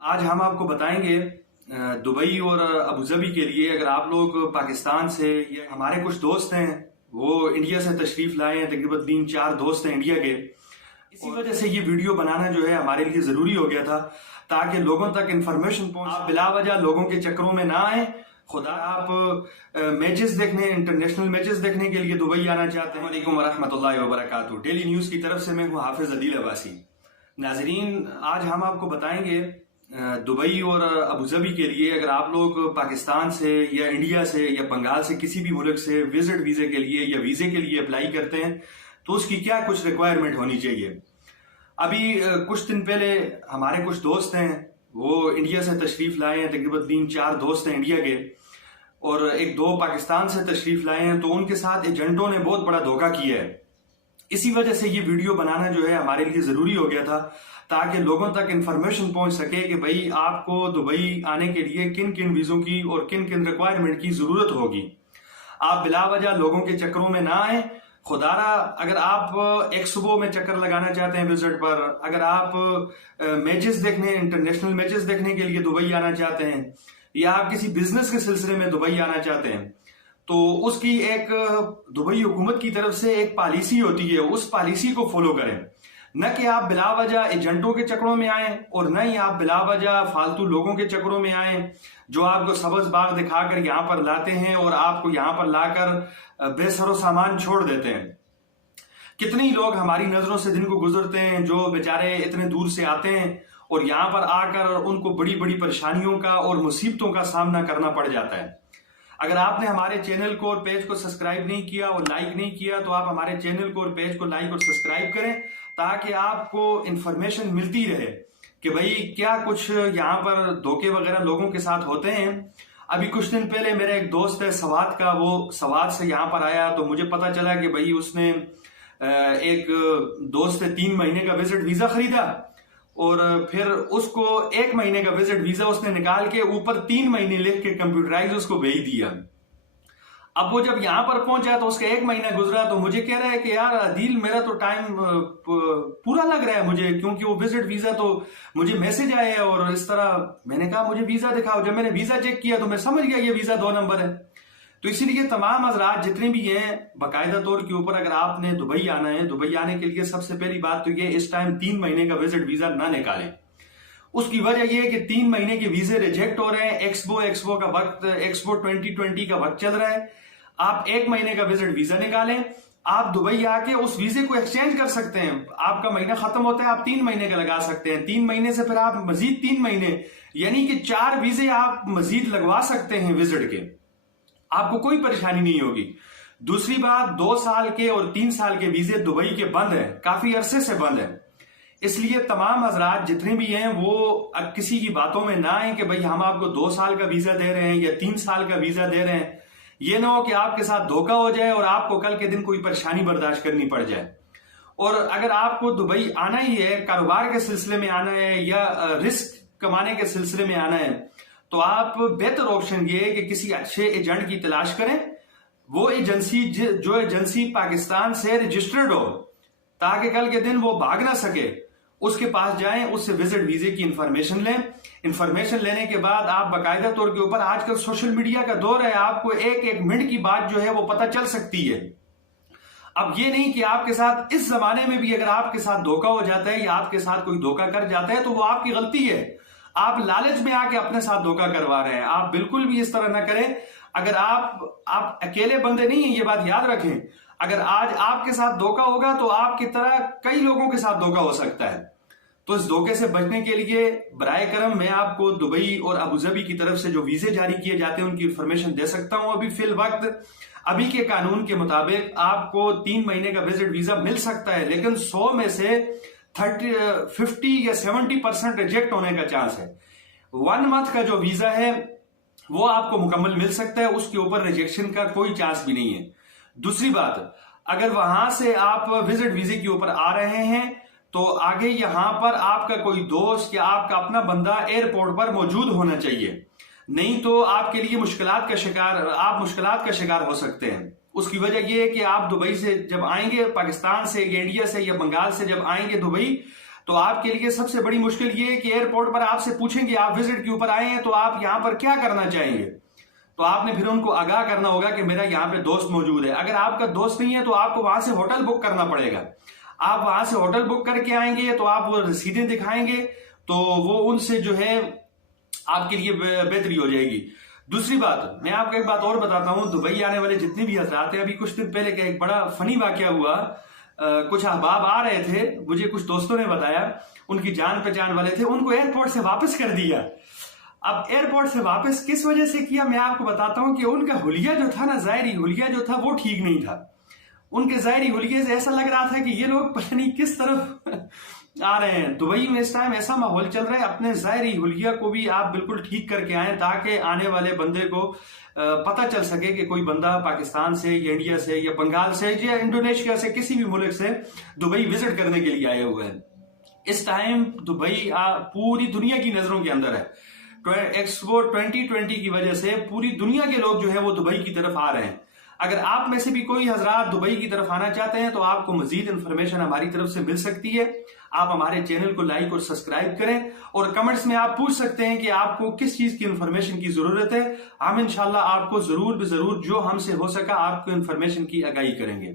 आज हम आपको बताएंगे दुबई और अबू धाबी के लिए। अगर आप लोग पाकिस्तान से या हमारे कुछ दोस्त हैं वो इंडिया से तशरीफ लाए हैं, तकरीबन 3-4 दोस्त हैं इंडिया के। इसी वजह से ये वीडियो बनाना जो है हमारे लिए जरूरी हो गया था ताकि लोगों तक इंफॉर्मेशन पहुंचे। आप बिला वजह लोगों के चक्करों में ना आए। खुदा आप मैचेस देखने, इंटरनेशनल मैचेस देखने के लिए दुबई आना चाहते हैं। वालेकुम वरहमतुल्लाहि वबरकातुहू। डेली न्यूज की तरफ से मैं हूँ हाफिज अदील अब्बासी। नाजरीन, आज हम आपको बताएंगे दुबई और अबू धाबी के लिए। अगर आप लोग पाकिस्तान से या इंडिया से या बंगाल से किसी भी मुल्क से विजिट वीजे के लिए या वीजे के लिए अप्लाई करते हैं तो उसकी क्या कुछ रिक्वायरमेंट होनी चाहिए। अभी कुछ दिन पहले हमारे कुछ दोस्त हैं वो इंडिया से तशरीफ लाए हैं, तकरीबन 3-4 दोस्त हैं इंडिया के, और 1-2 पाकिस्तान से तशरीफ लाए हैं। तो उनके साथ एजेंटों ने बहुत बड़ा धोखा किया है। इसी वजह से ये वीडियो बनाना जो है हमारे लिए जरूरी हो गया था ताकि लोगों तक इंफॉर्मेशन पहुंच सके कि भाई आपको दुबई आने के लिए किन किन वीजों की और किन किन रिक्वायरमेंट की जरूरत होगी। आप बिला वजह लोगों के चक्करों में ना आए। खुदारा, अगर आप एक्सपो में चक्कर लगाना चाहते हैं विजिट पर, अगर आप मैचेस देखने, इंटरनेशनल मैचेस देखने के लिए दुबई आना चाहते हैं, या आप किसी बिजनेस के सिलसिले में दुबई आना चाहते हैं, तो उसकी एक दुबई हुकूमत की तरफ से एक पॉलिसी होती है। उस पॉलिसी को फॉलो करें, न कि आप बिला वजह एजेंटों के चक्करों में आए और न ही आप बिला वजह फालतू लोगों के चक्करों में आए जो आपको सब्ज बाग दिखाकर यहां पर लाते हैं और आपको यहां पर लाकर बेसरो सामान छोड़ देते हैं। कितनी लोग हमारी नजरों से दिन को गुजरते हैं जो बेचारे इतने दूर से आते हैं और यहां पर आकर उनको बड़ी बड़ी परेशानियों का और मुसीबतों का सामना करना पड़ जाता है। अगर आपने हमारे चैनल को और पेज को सब्सक्राइब नहीं किया और लाइक नहीं किया तो आप हमारे चैनल को और पेज को लाइक और सब्सक्राइब करें ताकि आपको इंफॉर्मेशन मिलती रहे कि भाई क्या कुछ यहाँ पर धोखे वगैरह लोगों के साथ होते हैं। अभी कुछ दिन पहले मेरा एक दोस्त है सवात का, वो सवात से यहाँ पर आया तो मुझे पता चला कि भाई उसने एक दोस्त से 3 महीने का विजिट वीजा खरीदा और फिर उसको 1 महीने का विजिट वीजा उसने निकाल के ऊपर 3 महीने लिख के कंप्यूटराइज उसको भेज दिया। अब वो जब यहां पर पहुंचा तो उसका 1 महीना गुजरा तो मुझे कह रहा है कि यार अदील, मेरा तो टाइम पूरा लग रहा है मुझे, क्योंकि वो विजिट वीजा तो मुझे मैसेज आया है और इस तरह। मैंने कहा मुझे वीजा दिखाओ। जब मैंने वीजा चेक किया तो मैं समझ गया ये वीजा 2 नंबर है। तो इसीलिए तमाम हजरात जितने भी हैं बाकायदा तौर के ऊपर, अगर आपने दुबई आना है, दुबई आने के लिए सबसे पहली बात तो ये इस टाइम 3 महीने का विजिट वीजा ना निकालें। उसकी वजह यह है कि 3 महीने के वीजे रिजेक्ट हो रहे हैं। एक्सपो का वक्त, एक्सपो 2020 का वक्त चल रहा है। आप 1 महीने का विजिट वीजा निकालें, आप दुबई आके उस वीजे को एक्सचेंज कर सकते हैं। आपका महीना खत्म होता है, आप 3 महीने का लगा सकते हैं। 3 महीने से फिर आप मजीद 3 महीने, यानी कि 4 वीजे आप मजीद लगवा सकते हैं विजिट के। आपको कोई परेशानी नहीं होगी। दूसरी बात, 2 साल के और 3 साल के वीजे दुबई के बंद है, काफी अरसे से बंद है। इसलिए तमाम हजरात जितने भी हैं वो अब किसी की बातों में ना आए कि भाई हम आपको 2 साल का वीजा दे रहे हैं या 3 साल का वीजा दे रहे हैं। ये ना हो कि आपके साथ धोखा हो जाए और आपको कल के दिन कोई परेशानी बर्दाश्त करनी पड़ जाए। और अगर आपको दुबई आना ही है, कारोबार के सिलसिले में आना है या रिस्क कमाने के सिलसिले में आना है, तो आप बेहतर ऑप्शन ये है कि किसी अच्छे एजेंट की तलाश करें। वो एजेंसी जो एजेंसी पाकिस्तान से रजिस्टर्ड हो ताकि कल के दिन वो भाग ना सके, उसके पास जाएं, उससे विजिट वीजे की इंफॉर्मेशन लें। इंफॉर्मेशन लेने के बाद आप बाकायदा तौर के ऊपर, आजकल सोशल मीडिया का दौर है, आपको एक मिनट की बात जो है वो पता चल सकती है। अब ये नहीं कि आपके साथ इस जमाने में भी अगर आपके साथ धोखा हो जाता है या आपके साथ कोई धोखा कर जाता है तो वो आपकी गलती है। आप लालच में आके अपने साथ धोखा करवा रहे हैं। आप बिल्कुल भी इस तरह ना करें। अगर आप अकेले बंदे नहीं हैं, ये बात याद रखें। अगर आज आपके साथ धोखा होगा तो आपकी तरह कई लोगों के साथ धोखा हो सकता है। तो इस धोखे से बचने के लिए बराए करम मैं आपको दुबई और अबू धाबी की तरफ से जो वीजे जारी किए जाते हैं उनकी इंफॉर्मेशन दे सकता हूं। अभी फिल वक्त अभी के कानून के मुताबिक आपको 3 महीने का विजिट वीजा मिल सकता है, लेकिन 100 में से 50 या 70% रिजेक्ट होने का चांस है। 1 मंथ का जो वीजा है वो आपको मुकम्मल मिल सकता है, उसके ऊपर रिजेक्शन का कोई चांस भी नहीं है। दूसरी बात, अगर वहां से आप विजिट वीजे के ऊपर आ रहे हैं तो आगे यहां पर आपका कोई दोस्त या आपका अपना बंदा एयरपोर्ट पर मौजूद होना चाहिए, नहीं तो आपके लिए मुश्किलात का शिकार हो सकते हैं। उसकी वजह यह है कि आप दुबई से जब आएंगे, पाकिस्तान से या इंडिया से या बंगाल से जब आएंगे दुबई, तो आपके लिए सबसे बड़ी मुश्किल ये है कि एयरपोर्ट पर आपसे पूछेंगे आप विजिट के ऊपर आए हैं तो आप यहां पर क्या करना चाहेंगे, तो आपने फिर उनको आगाह करना होगा कि मेरा यहाँ पे दोस्त मौजूद है। अगर आपका दोस्त नहीं है तो आपको वहां से होटल बुक करना पड़ेगा। आप वहां से होटल बुक करके आएंगे तो आप वो रसीदें दिखाएंगे तो वो उनसे जो है आपके लिए बेहतरी हो जाएगी। दूसरी बात, मैं आपको एक बात और बताता हूं, दुबई आने वाले जितने भी हजरात हैं, अभी कुछ दिन पहले का एक बड़ा फनी वाकया हुआ। कुछ अहबाब आ रहे थे, मुझे कुछ दोस्तों ने बताया, उनकी जान पहचान वाले थे, उनको एयरपोर्ट से वापस कर दिया। अब एयरपोर्ट से वापस किस वजह से किया मैं आपको बताता हूं कि उनका हुलिया जो था ना, जाहिरी हुलिया जो था वो ठीक नहीं था। उनके जाहिरी हुलिये से ऐसा लग रहा था कि ये लोग पता नहीं किस तरफ आ रहे हैं। दुबई में इस टाइम ऐसा माहौल चल रहा है, अपने जाहिरी हुलिया को भी आप बिल्कुल ठीक करके आए ताकि आने वाले बंदे को पता चल सके कि कोई बंदा पाकिस्तान से या इंडिया से या बंगाल से या इंडोनेशिया से किसी भी मुल्क से दुबई विजिट करने के लिए आए हुए हैं। इस टाइम दुबई पूरी दुनिया की नजरों के अंदर है। एक्सपो 2020 की वजह से पूरी दुनिया के लोग जो है वो दुबई की तरफ आ रहे हैं। अगर आप में से भी कोई हजरात दुबई की तरफ आना चाहते हैं तो आपको मजीद इंफॉर्मेशन हमारी तरफ से मिल सकती है। आप हमारे चैनल को लाइक और सब्सक्राइब करें और कमेंट्स में आप पूछ सकते हैं कि आपको किस चीज की इंफॉर्मेशन की जरूरत है। हम इंशाल्लाह आपको जरूर जो हमसे हो सका आपको इंफॉर्मेशन की आगाही करेंगे।